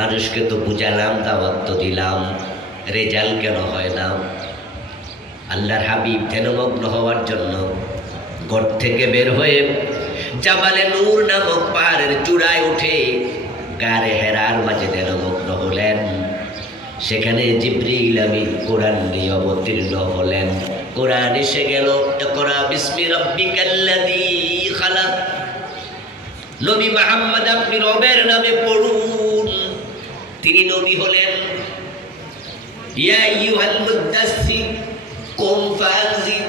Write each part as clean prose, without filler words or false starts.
মানুষকে তো বুঝালাম, দাওয়াত তো দিলাম, রেজাল্ট কেন হয় না? আল্লাহর হাবিব ধ্যানমগ্ন হওয়ার জন্য ঘর থেকে বের হয়ে জাবালে নূর নামক পাহাড়ের চূড়ায় উঠে গারে হেরার মাঝে ধ্যানমগ্ন হলেন। সেখানে জিবরিল আমিন কোরআন নিয়ে অবতীর্ণ হলেন। কোরআন এসে গেল, ইকরা বিসমি রাব্বিকাল্লাযী খালাক। নবী মুহাম্মদ আপনি রবের নামে পড়ুন। তিনি নবী হলেন। ইয়া আইয়ুহাল মুদাসসির কুম ফানজির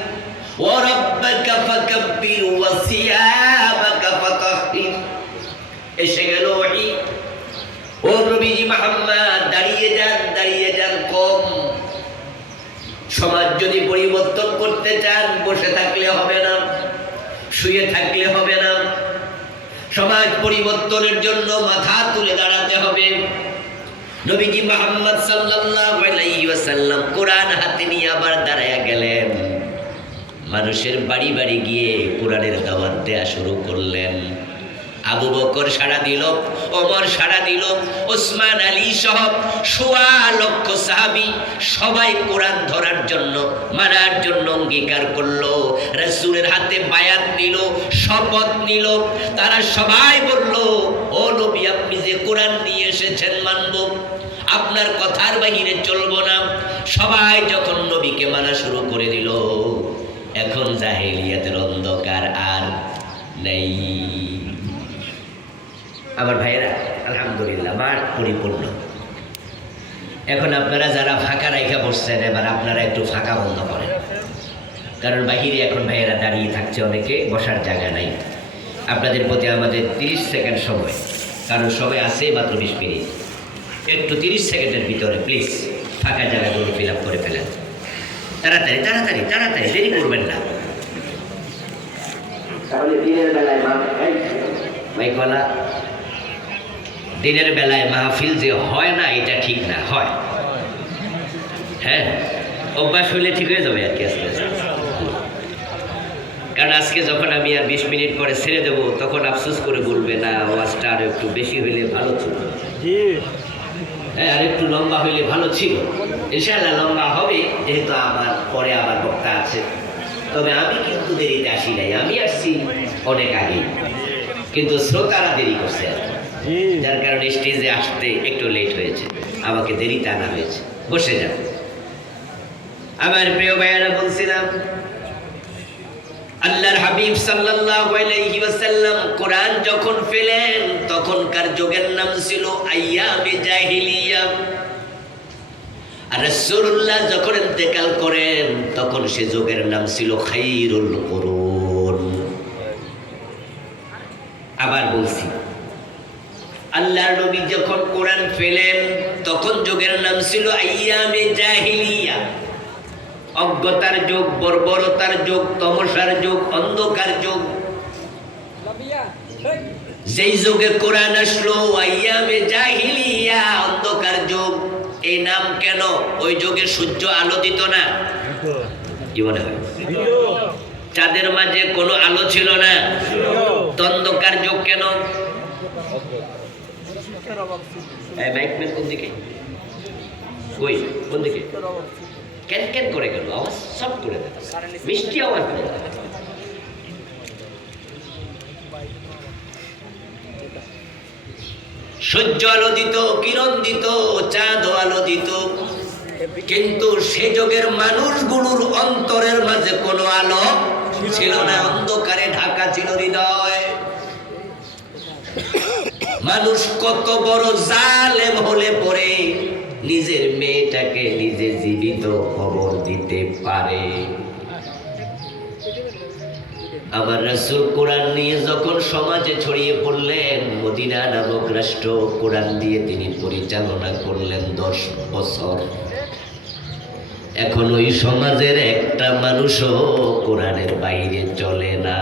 ওয়া রাব্বাকা ফাকাব্বির ওয়া সিয়াবাকা ফাতাহহির। এসে গেল ওহী। ও নবীজি মুহাম্মদ দাঁড়িয়ে যান, কম। সমাজ যদি পরিবর্তন করতে চান বসে থাকলে হবে না, শুয়ে থাকলে হবে না। সমাজ পরিবর্তনের জন্য মাথা তুলে দাঁড়াতে হবে। নবীজি মুহাম্মদ সাল্লাল্লাহু আলাইহি ওয়াসাল্লাম কোরআন হাতে নিয়ে আবার দাঁড়ায়া গেলেন। মানুষের বাড়ি বাড়ি গিয়ে কোরআনের দাওয়াত দেয়া শুরু করলেন। আবু বকর সাড়া দিল, ওমর সাড়া দিল, ওসমান আলী সহ ১৬ লক্ষ সাহাবী সবাই কোরআন ধরার জন্য, মানার জন্য অঙ্গীকার করলো। রাসূলের হাতে বায়াত নিল, শপথ নিল। তারা সবাই বলল, ও নবী আপনি যে কোরআন নিয়ে এসেছেন মানব, আপনার কথার বাহিরে চলবো না। সবাই যখন নবীকে মানা শুরু করে দিল, এখন জাহেলিয়াতের অন্ধকার আর নেই। আমার ভাইয়েরা, আলহামদুলিল্লাহ মাঠ পরিপূর্ণ। এখন আপনারা যারা ফাঁকা রাইখা বসছেন, এবার আপনারা একটু ফাঁকা বন্ধ করেন, কারণ বাহিরে এখন ভাইয়েরা দাঁড়িয়ে থাকছে, অনেকে বসার জায়গা নাই। আপনাদের প্রতি আমাদের 30 সেকেন্ড সময়, কারণ সময় আছে মাত্র 20 মিনিট। একটু 30 সেকেন্ডের ভিতরে প্লিজ ফাঁকা জায়গাগুলো ফিল আপ করে ফেলেন। তাড়াতাড়ি তাড়াতাড়ি তাড়াতাড়ি, দেরি করবেন না। তাহলে দিনের বেলায় মাইকওয়ালা, দিনের বেলায় মাহফিল যে হয় না এটা ঠিক না, হয়। হ্যাঁ, অভ্যাস হইলে ঠিক হয়ে যাবে আর কি আস্তে আস্তে। কারণ আজকে যখন আমি আর 20 মিনিট পরে ছেড়ে দেবো, তখন আফসোস করে বলবে না ওয়াজটা আরো একটু বেশি হইলে ভালো ছিল, হ্যাঁ আর একটু লম্বা হইলে ভালো ছিল। ইনশাআল্লাহ লম্বা হবে, যেহেতু আমার পরে আবার বক্তা আছে। তবে আমি কিন্তু দেরিতে আসি নাই, আমি আসছি অনেক আগেই, কিন্তু শ্রোতারা দেরি করছে, যার কারণে স্টেজে আসতে একটু লেট হয়েছে, আমাকে দেরিতে আনা হয়েছে। বসে যান। আমার প্রিয় ভাইয়েরা, বলছিলাম আল্লাহর হাবিব সাল্লাল্লাহু আলাইহি ওয়াসাল্লাম কোরআন যখন পেলেন, তখনকার যুগের নাম ছিল আইয়ামে জাহিলিয়া। আর রাসূলুল্লাহ যখন ইন্তেকাল করেন, তখন সে যুগের নাম ছিল খায়রুল কুরুন। আবার বলছি, আল্লাহর নবী যখন কোরআন পেলেন, তখন যুগের নাম ছিল আইয়ামে জাহিলিয়া। অজ্ঞতার যুগ, বর্বরতার যুগ, তমসার যুগ, অন্ধকার যুগ। যেই যুগে কোরআন আসলো আইয়ামে জাহিলিয়া, অন্ধকার যুগ। এই নাম কেন? ওই যুগে সূর্য আলো দিত না, কি মনে হয়? চাঁদের মাঝে কোনো আলো ছিল না, অন্ধকার যুগ কেন? কোন দিকে? ওই কোন দিকে? ক্যান ক্যান করে গেল, আওয়াজ সব করে দেয়, মিষ্টি আওয়াজ করে দেয়। সূর্য আলো দিত, কিরণ দিত, চাঁদ আলো দিত, কিন্তু সে যুগের মানুষগুলোর অন্তরের মাঝে কোনো আলো ছিল না, অন্ধকারে ঢাকা ছিল হৃদয়। মানুষ কত বড় জালেম হলে পরে নিজের মেয়েটাকে নিজে জীবিত খবর দিতে পারে। আমার রাসূল কোরআন নিয়ে যখন সমাজে ছড়িয়ে পড়লেন, মদিনা নামক রাষ্ট্র কোরআন দিয়ে তিনি পরিচালনা করলেন 10 বছর। এখন ওই সমাজের একটা মানুষও কোরআনের বাইরে চলে না।